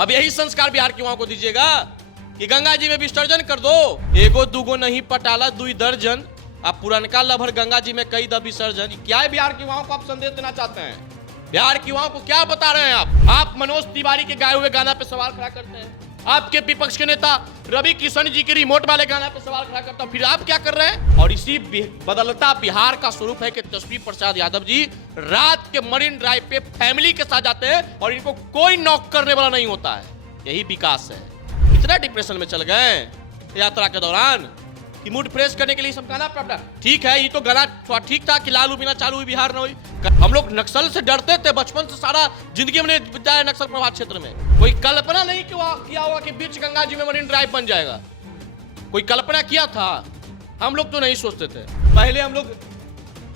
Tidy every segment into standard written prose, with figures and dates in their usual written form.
अब यही संस्कार बिहार के युवाओं को दीजिएगा कि गंगा जी में विसर्जन कर दो। एगो दूगो नहीं पटाला दुई दर्जन, अब पुरनका लभर गंगा जी में कई द विसर्जन। क्या है बिहार के युवाओं को आप संदेश देना चाहते हैं? बिहार के युवाओं को क्या बता रहे हैं आप मनोज तिवारी के गाए हुए गाना पे सवाल खड़ा करते हैं, आपके विपक्ष के नेता रवि किशन जी के रिमोट वाले गाना पे सवाल खड़ा करता हूं, फिर आप क्या कर रहे हैं? और इसी बदलता बिहार का स्वरूप है कि तेजस्वी प्रसाद यादव जी रात के मरीन ड्राइव पे फैमिली के साथ जाते हैं और इनको कोई नॉक करने वाला नहीं होता है। यही विकास है। इतना डिप्रेशन में चल गए यात्रा के दौरान कि मूड फ्रेश करने के लिए सब गाना पड़ा। ठीक है, ये तो गाना थोड़ा ठीक था कि लालू बिना चालू हुई बिहार न हुई। हम लोग नक्सल से डरते थे बचपन से, सारा जिंदगी में बिताया नक्सल प्रभावित क्षेत्र में। कोई कल्पना नहीं किया होगा कि बीच गंगा जी में मरीन ड्राइव बन जाएगा। कोई कल्पना किया था? हम लोग तो नहीं सोचते थे। पहले हम लोग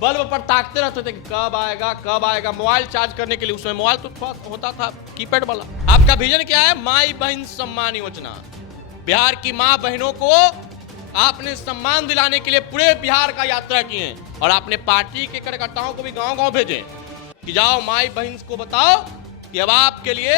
बल्ब पर ताकते रहते थे कि कब आएगा कब आएगा। मोबाइल चार्ज करने के लिए उसमें मोबाइल तो थोड़ा होता था कीपैड वाला। आपका विजन क्या है? माई बहन सम्मान योजना। बिहार की माँ बहनों को आपने सम्मान दिलाने के लिए पूरे बिहार का यात्रा किए और आपने पार्टी के कार्यकर्ताओं को भी गांव-गांव भेजे कि जाओ माई बहन को बताओ कि अब आपके लिए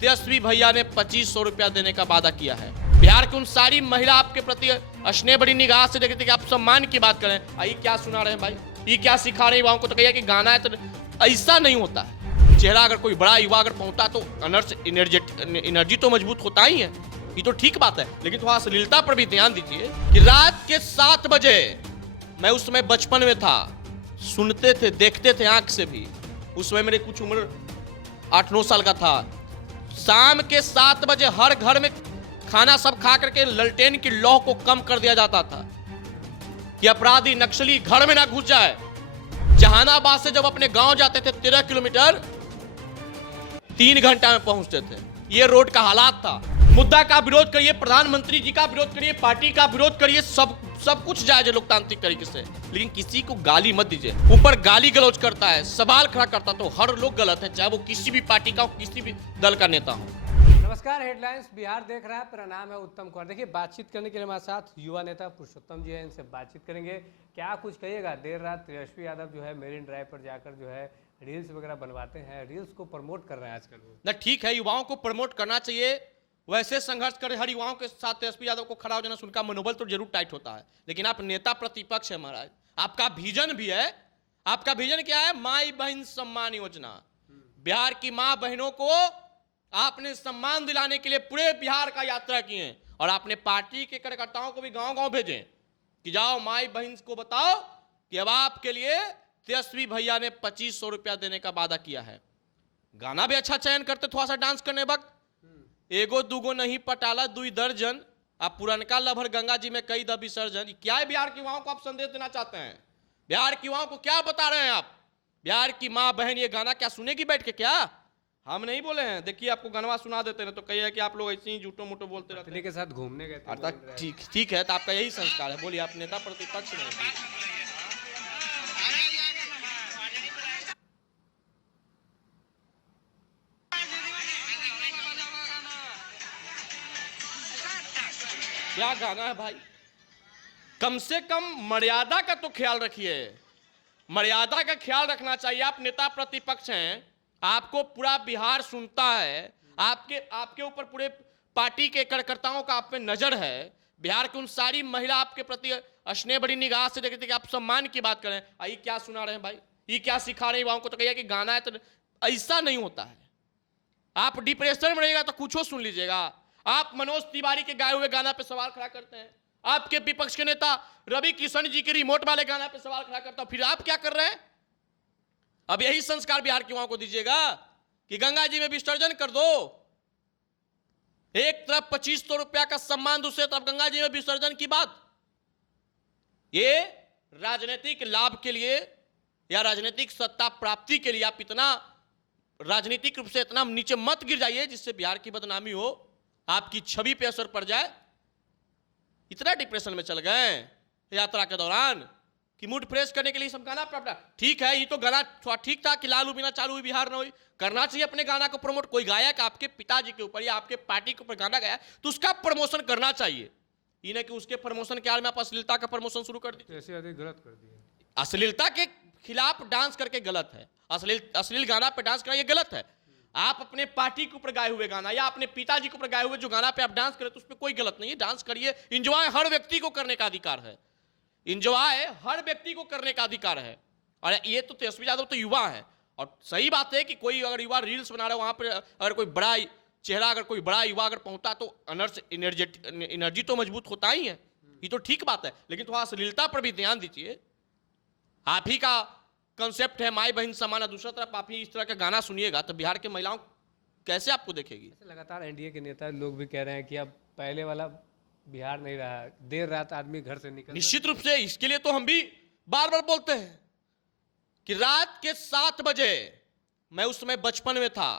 तेजस्वी भैया ने 2500 रुपया देने का वादा किया है। बिहार की उन सारी महिला आपके प्रति स्नेह बड़ी निगाह से देखते कि आप सम्मान की बात करें। ये क्या सुना रहे हैं भाई? ये क्या सिखा रहे हैं युवाओं को? तो कहिए कि गाना है तो ऐसा नहीं होता है। चेहरा अगर कोई बड़ा युवा अगर पहुंचता तो अंदर से एनर्जी तो मजबूत होता ही है, ये तो ठीक बात है। लेकिन थोड़ा अश्लीलता पर भी ध्यान दीजिए कि रात के 7 बजे, मैं उस समय बचपन में था, सुनते थे देखते थे आंख से भी। उस समय मेरे कुछ उम्र 8-9 साल का था। शाम के 7 बजे हर घर में खाना सब खा करके ललटेन की लौ को कम कर दिया जाता था कि अपराधी नक्सली घर में ना घुस जाए। जहानाबाद से जब अपने गांव जाते थे 13 किलोमीटर 3 घंटा में पहुंचते थे। ये रोड का हालात था। मुद्दा का विरोध करिए, प्रधानमंत्री जी का विरोध करिए, पार्टी का विरोध करिए, सब कुछ जायज है लोकतांत्रिक तरीके से, लेकिन किसी को गाली मत दीजिए। ऊपर गाली गलौज करता है, सवाल खड़ा करता तो हर लोग गलत है, चाहे वो किसी भी पार्टी का हो, किसी भी दल का नेता हो। नमस्कार, हेडलाइंस बिहार देख रहा है। मेरा नाम है उत्तम कुमार। देखिए, बातचीत करने के लिए हमारे साथ युवा नेता पुरुषोत्तम जी हैं, इनसे बातचीत करेंगे। क्या कुछ कहिएगा? देर रात तेजस्वी यादव जो है मेरीन ड्राइव पर जाकर जो है रील्स वगैरह बनवाते हैं, रील्स को प्रमोट कर रहे हैं आजकल वो। ना ठीक है, युवाओं को प्रमोट करना चाहिए, वैसे संघर्ष करे। हर युवाओं के साथ तेजस्वी यादव को खड़ा हो जाना, उनका मनोबल तो जरूर टाइट होता है। लेकिन आप नेता प्रतिपक्ष है महाराज, आपका विजन भी है। आपका विजन क्या है? माई बहन सम्मान योजना। बिहार की माँ बहनों को आपने सम्मान दिलाने के लिए पूरे बिहार का यात्रा किए और आपने पार्टी के कार्यकर्ताओं को भी गांव-गांव भेजे कि जाओ माई बहन को बताओ कि अब आपके लिए तेजस्वी भैया ने 2500 रुपया देने का वादा किया है। गाना भी अच्छा चयन करते, थोड़ा सा डांस करने वक्त एगो दूगो नहीं पटाला दुई दर्जन, अब पुरनका लभर गंगा जी में कई द विसर्जन। क्या है बिहार के युवाओं को आप संदेश देना चाहते हैं? बिहार के युवाओं को क्या बता रहे हैं आप? बिहार की माँ बहन ये गाना क्या सुनेगी बैठ के? क्या हम नहीं बोले हैं? देखिए, आपको गनवा सुना देते हैं तो कहिए कि आप लोग ऐसे ही झूठो मूठो बोलते रहते हैं। के साथ घूमने गए थे। ठीक है, तो आपका यही संस्कार है। बोलिए, आप नेता प्रतिपक्ष में। क्या गाना है भाई? कम से कम मर्यादा का तो ख्याल रखिए। मर्यादा का ख्याल रखना चाहिए। आप नेता प्रतिपक्ष हैं, आपको पूरा बिहार सुनता है, आपके ऊपर पूरे पार्टी के कार्यकर्ताओं का आप पे नजर है। बिहार की उन सारी महिला आपके प्रति स्नेह बड़ी निगाह से देखते कि आप सम्मान की बात करें। ये क्या सुना रहे हैं भाई? ये क्या सिखा रहे हैं युवाओं को? तो कहिए कि गाना है तो ऐसा नहीं होता है। आप डिप्रेशन में रहिएगा तो कुछ सुन लीजिएगा। आप मनोज तिवारी के गाए हुए गाना पे सवाल खड़ा करते हैं, आपके विपक्ष के नेता रवि किशन जी के रिमोट वाले गाना पे सवाल खड़ा करता हूं, फिर आप क्या कर रहे हैं? अब यही संस्कार बिहार के युवाओं को दीजिएगा कि गंगा जी में विसर्जन कर दो। एक तरफ 2500 रुपया का सम्मान, दूसरे तरफ गंगा जी में विसर्जन की बात। ये राजनीतिक लाभ के लिए या राजनीतिक सत्ता प्राप्ति के लिए आप इतना राजनीतिक रूप से इतना नीचे मत गिर जाइए जिससे बिहार की बदनामी हो, आपकी छवि पे असर पड़ जाए। इतना डिप्रेशन में चल गए यात्रा के दौरान कि मूड फ्रेश करने के लिए सब गाना पड़ा। ठीक है, ये तो गाना थोड़ा ठीक था कि लालू बिना चालू हुई बिहार न हुई। करना चाहिए अपने गाना को प्रमोट। कोई गायक आपके पिताजी के ऊपर या आपके पार्टी के ऊपर गाना गाया तो उसका प्रमोशन करना चाहिए। ये नहीं कि उसके प्रमोशन के आड़ में आप अश्लीलता का प्रमोशन शुरू कर दीजिए। ऐसे अधिक गलत कर दिए। अश्लीलता के खिलाफ डांस करके गलत है। अश्लील गाना पे डांस करना ये गलत है। आप अपने पार्टी के ऊपर गाए हुए गाना या अपने पिताजी के ऊपर गाए हुए जो गाना पे आप डांस करें तो उसमें कोई गलत नहीं है, डांस करिए, इंजॉय हर व्यक्ति को करने का अधिकार है, इंजॉय हर व्यक्ति को करने का अधिकार है। और ये तो तेजस्वी यादव तो युवा है, और सही बात है कि कोई अगर युवा रील्स बना रहा है वहां पर अगर कोई बड़ा चेहरा, अगर कोई बड़ा युवा अगर पहुंचता तो एनर्जी तो मजबूत होता ही है, ये तो ठीक बात है, लेकिन थोड़ा अश्लीलता पर भी ध्यान दीजिए। आप ही का कंसेप्ट है माई बहन समान, दूसरा तरफ आप ही इस तरह का गाना सुनिएगा तो बिहार के महिलाओं कैसे आपको देखेगी। लगातार एनडीए के नेता लोग भी कह रहे हैं कि अब पहले वाला बिहार नहीं रहा, देर रात आदमी घर से निकल, निश्चित रूप से इसके लिए तो हम भी बार बार बोलते हैं कि रात के 7 बजे, मैं उस समय बचपन में था,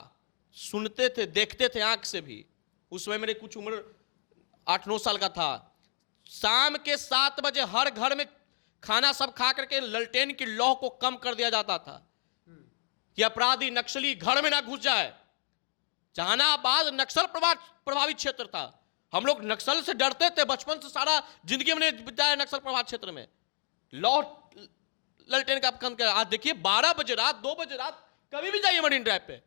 सुनते थे देखते थे आंख से भी, उस समय मेरे कुछ उम्र 8-9 साल का था, शाम के 7 बजे हर घर में खाना सब खा करके ललटेन की लौ को कम कर दिया जाता था कि अपराधी नक्सली घर में ना घुस जाए। जहानाबाद नक्सल प्रभावित क्षेत्र था, हम लोग नक्सल से डरते थे, बचपन से सारा जिंदगी हमने बिताया नक्सल प्रभावित क्षेत्र में, लौ ललटेन का कम कर। आज देखिए 12 बजे रात, 2 बजे रात, कभी भी जाइए मरीन ड्राइव पे,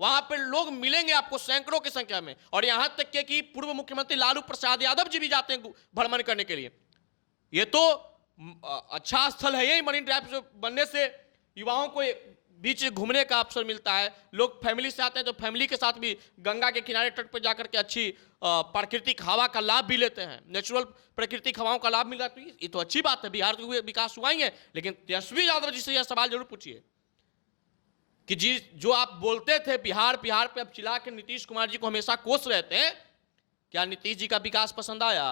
वहां पे लोग मिलेंगे आपको सैकड़ों की संख्या में, और यहां तक के कि पूर्व मुख्यमंत्री लालू प्रसाद यादव जी भी जाते हैं भ्रमण करने के लिए। ये तो अच्छा स्थल है, यही मरीन ड्राइव से बनने से युवाओं को बीच घूमने का अवसर मिलता है, लोग फैमिली से आते हैं तो फैमिली के साथ भी गंगा के किनारे तट पर जाकर के अच्छी प्राकृतिक हवा का लाभ भी लेते हैं, नेचुरल प्राकृतिक हवाओं का लाभ मिल रहा है। तो ये तो अच्छी बात है, बिहार के विकास हुआ ही है। लेकिन तेजस्वी यादव जी से यह सवाल जरूर पूछिए कि जी जो आप बोलते थे बिहार बिहार पे अब चिल्ला के नीतीश कुमार जी को हमेशा कोस रहे थे, क्या नीतीश जी का विकास पसंद आया?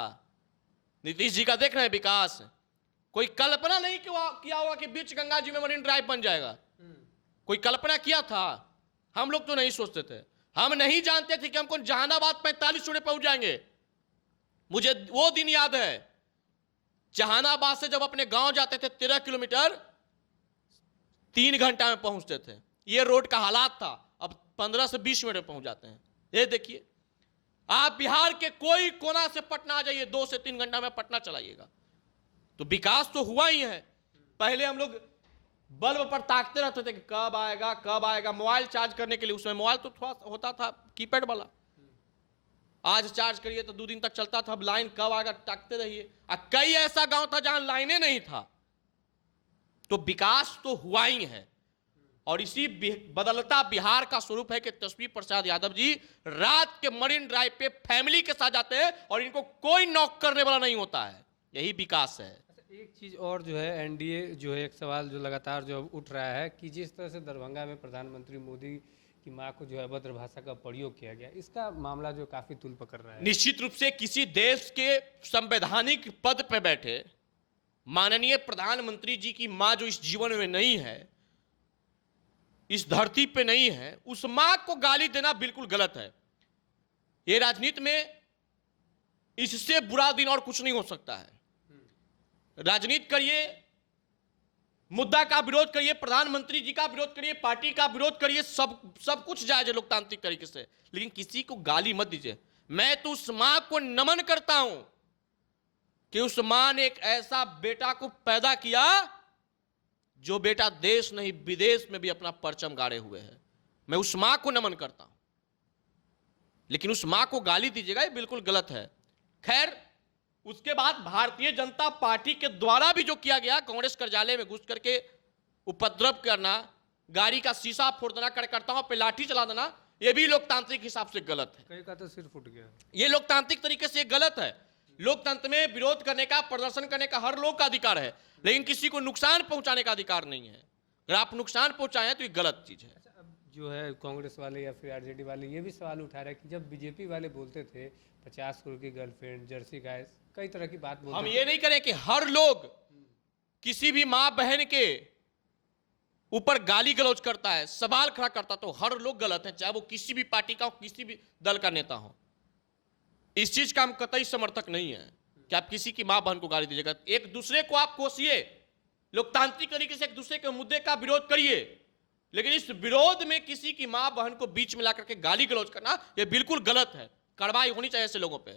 नीतीश जी का देख रहे हैं विकास? कोई कल्पना नहीं किया होगा कि बीच गंगा जी में मरीन ड्राइव बन जाएगा, कोई कल्पना किया था? हम लोग तो नहीं सोचते थे, हम नहीं जानते थे कि हमको जहानाबाद 45 मिनट पहुंच जाएंगे। मुझे वो दिन याद है, जहानाबाद से जब अपने गांव जाते थे 13 किलोमीटर 3 घंटा में पहुंचते थे, ये रोड का हालात था। अब 15 से 20 मिनट में पहुंच जाते हैं। ये देखिए, आप बिहार के कोई कोना से पटना आ जाइए, 2 से 3 घंटा में पटना चलाइएगा। तो विकास तो हुआ ही है। पहले हम लोग बल्ब पर ताकते रहते थे कि कब आएगा कब आएगा, मोबाइल चार्ज करने के लिए उसमें मोबाइल तो थोड़ा होता था कीपैड वाला, आज चार्ज करिए तो 2 दिन तक चलता था। अब लाइन कब आएगा ताकते रहिए। कई ऐसा गांव था जहां लाइनें नहीं था। तो विकास तो हुआ ही है, और इसी बदलता बिहार का स्वरूप है कि तेजस्वी प्रसाद यादव जी रात के मरीन ड्राइव पे फैमिली के साथ जाते हैं और इनको कोई नॉक करने वाला नहीं होता है। यही विकास है। एक चीज़ और जो है, एनडीए जो है, एक सवाल जो लगातार जो उठ रहा है कि जिस तरह से दरभंगा में प्रधानमंत्री मोदी की मां को जो है अभद्र भाषा का प्रयोग किया गया, इसका मामला जो काफ़ी तूल पकड़ रहा है। निश्चित रूप से किसी देश के संवैधानिक पद पर बैठे माननीय प्रधानमंत्री जी की मां जो इस जीवन में नहीं है, इस धरती पे नहीं है, उस मां को गाली देना बिल्कुल गलत है। ये राजनीति में इससे बुरा दिन और कुछ नहीं हो सकता है। राजनीति करिए, मुद्दा का विरोध करिए, प्रधानमंत्री जी का विरोध करिए, पार्टी का विरोध करिए, सब कुछ जायज है लोकतांत्रिक तरीके से, लेकिन किसी को गाली मत दीजिए। मैं तो उस मां को नमन करता हूं कि उस मां ने एक ऐसा बेटा को पैदा किया जो बेटा देश नहीं विदेश में भी अपना परचम गाड़े हुए है। मैं उस मां को नमन करता हूं, लेकिन उस मां को गाली दीजिएगा, ये बिल्कुल गलत है। खैर, उसके बाद भारतीय जनता पार्टी के द्वारा भी जो किया गया, कांग्रेस कार्यालय में घुस करके उपद्रव करना, गाड़ी का शीशा फोड़ देना, कार्यकर्ताओं पे लाठी चला देना, यह भी लोकतांत्रिक हिसाब से गलत है। कई का तो सिर फूट गया। यह लोकतांत्रिक तरीके से गलत है। लोकतंत्र में विरोध करने का, प्रदर्शन करने का हर लोग का अधिकार है, लेकिन किसी को नुकसान पहुंचाने का अधिकार नहीं है। अगर आप नुकसान पहुंचाएं तो ये गलत चीज है। अब जो है कांग्रेस वाले या फिर आरजेडी वाले ये भी सवाल उठा रहे हैं कि जब बीजेपी वाले बोलते थे 50 करोड़ की गर्लफ्रेंड, जर्सी गाय, कई तरह की बात बोलते हम ये नहीं करें कि हर लोग किसी भी मां बहन के ऊपर गाली गलौज करता है, सवाल खड़ा करता, तो हर लोग गलत है, चाहे वो किसी भी पार्टी का हो, किसी भी दल का नेता हो। इस चीज का हम कतई समर्थक नहीं है कि आप किसी की मां बहन को गाली दीजिएगा। एक दूसरे को आप कोसिए, लोकतांत्रिक तरीके से एक दूसरे के मुद्दे का विरोध करिए, लेकिन इस विरोध में किसी की मां बहन को बीच में ला करके गाली गलौज करना यह बिल्कुल गलत है। कार्रवाई होनी चाहिए ऐसे लोगों पे।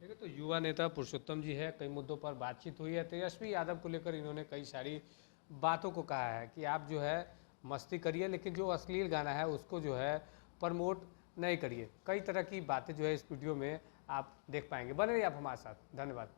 देखिए, तो युवा नेता पुरुषोत्तम जी है, कई मुद्दों पर बातचीत हुई है। तेजस्वी यादव को लेकर इन्होंने कई सारी बातों को कहा है कि आप जो है मस्ती करिए, लेकिन जो अश्लील गाना है उसको जो है प्रमोट नहीं करिए। कई तरह की बातें जो है इस वीडियो में आप देख पाएंगे। बने रहिए आप हमारे साथ। धन्यवाद।